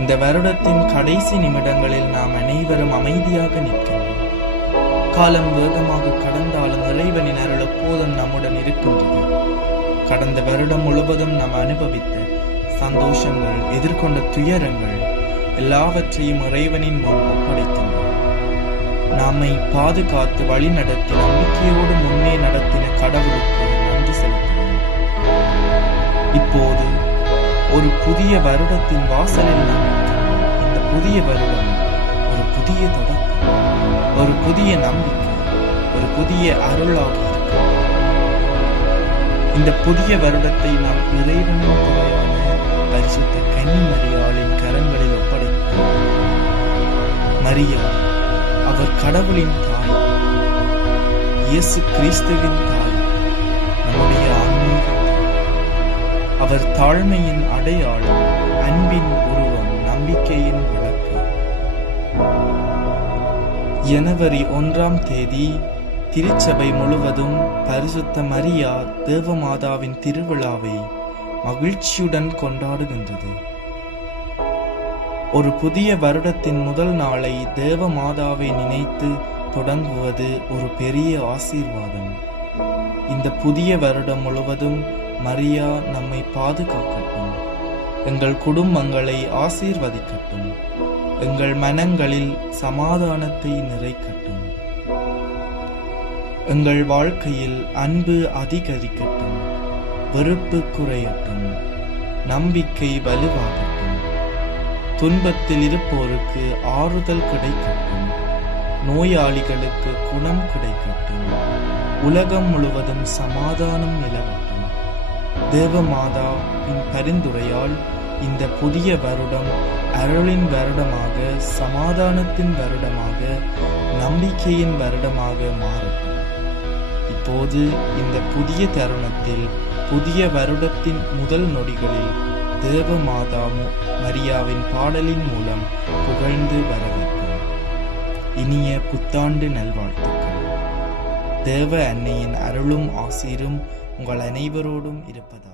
இந்த வருடத்தின் கடைசி நிமிடங்களில் நாம் அனைவரும் அமைதியாக நிற்கிறோம். காலம் வேகமாக கடந்தாலும் இறைவனின் அருள் எப்போதும் நம்முடன் இருக்கின்றது. கடந்த வருடம் முழுவதும் நாம் அனுபவித்த சந்தோஷங்கள், எதிர்கொண்ட துயரங்கள் எல்லாவற்றையும் இறைவனின் முன் ஒப்படைக்கின்றோம். நம்மை பாதுகாத்து வழி நடத்தி நம்பிக்கையோடு முன்னே நடத்தின கடவுளுக்கு நன்றி செலுத்துவோம். இப்போது ஒரு புதிய வருடத்தின் வாசலில் நாம் நிற்கிறோம். இந்த புதிய வருடம் ஒரு புதிய தொடக்கம், ஒரு புதிய நம்பிக்கை, ஒரு புதிய அருளாக இருக்கிறது. இந்த புதிய வருடத்தை நாம் இறைவனின் தாயான பரிசுத்த கன்னி மரியாளின் கரங்களில் ஒப்படைக்கிறோம். மரியா அவர் கடவுளின் தாய், இயேசு கிறிஸ்துவின் தாய், நம்முடைய ஆன்மீக தாய். அவர் தாழ்மையின் அடையாளம், அன்பின் உருவம், நம்பிக்கையின் விளக்கு. ஜனவரி 1ஆம் தேதி திருச்சபை முழுவதும் பரிசுத்த மரியா தேவமாதாவின் திருவிழாவை மகிழ்ச்சியுடன் கொண்டாடுகின்றது. ஒரு புதிய வருடத்தின் முதல் நாளை தேவமாதாவை நினைத்து தொடங்குவது ஒரு பெரிய ஆசீர்வாதம். இந்த புதிய வருடம் முழுவதும் மரியா நம்மை பாதுகாக்கட்டும், எங்கள் குடும்பங்களை ஆசீர்வதிக்கட்டும், எங்கள் மனங்களில் சமாதானத்தை நிறைக்கட்டும், எங்கள் வாழ்க்கையில் அன்பு அதிகரிக்கட்டும், வெறுப்பு குறையட்டும், நம்பிக்கை வலுவாகட்டும், துன்பத்தில் இருப்போருக்கு ஆறுதல் கிடைக்கட்டும், நோயாளிகளுக்கு குணம் கிடைக்கட்டும், உலகம் முழுவதும் சமாதானம் நிலவட்டும். தேவமாதாவின் பரிந்துரையால் இந்த புதிய வருடம் அருளின் வருடமாக, சமாதானத்தின் வருடமாக, நம்பிக்கையின் வருடமாக மாறட்டும். இப்போது இந்த புதிய தருணத்தில், புதிய வருடத்தின் முதல் நொடிகளில் தேவமாதா மரியாவின் பாடலின் மூலம் புகழ்ந்து வரவேற்போம். இனிய புத்தாண்டு நல்வாழ்த்துக்கள். தேவ அன்னையின் அருளும் ஆசீரும் உங்கள் அனைவரோடும் இருப்பதாக.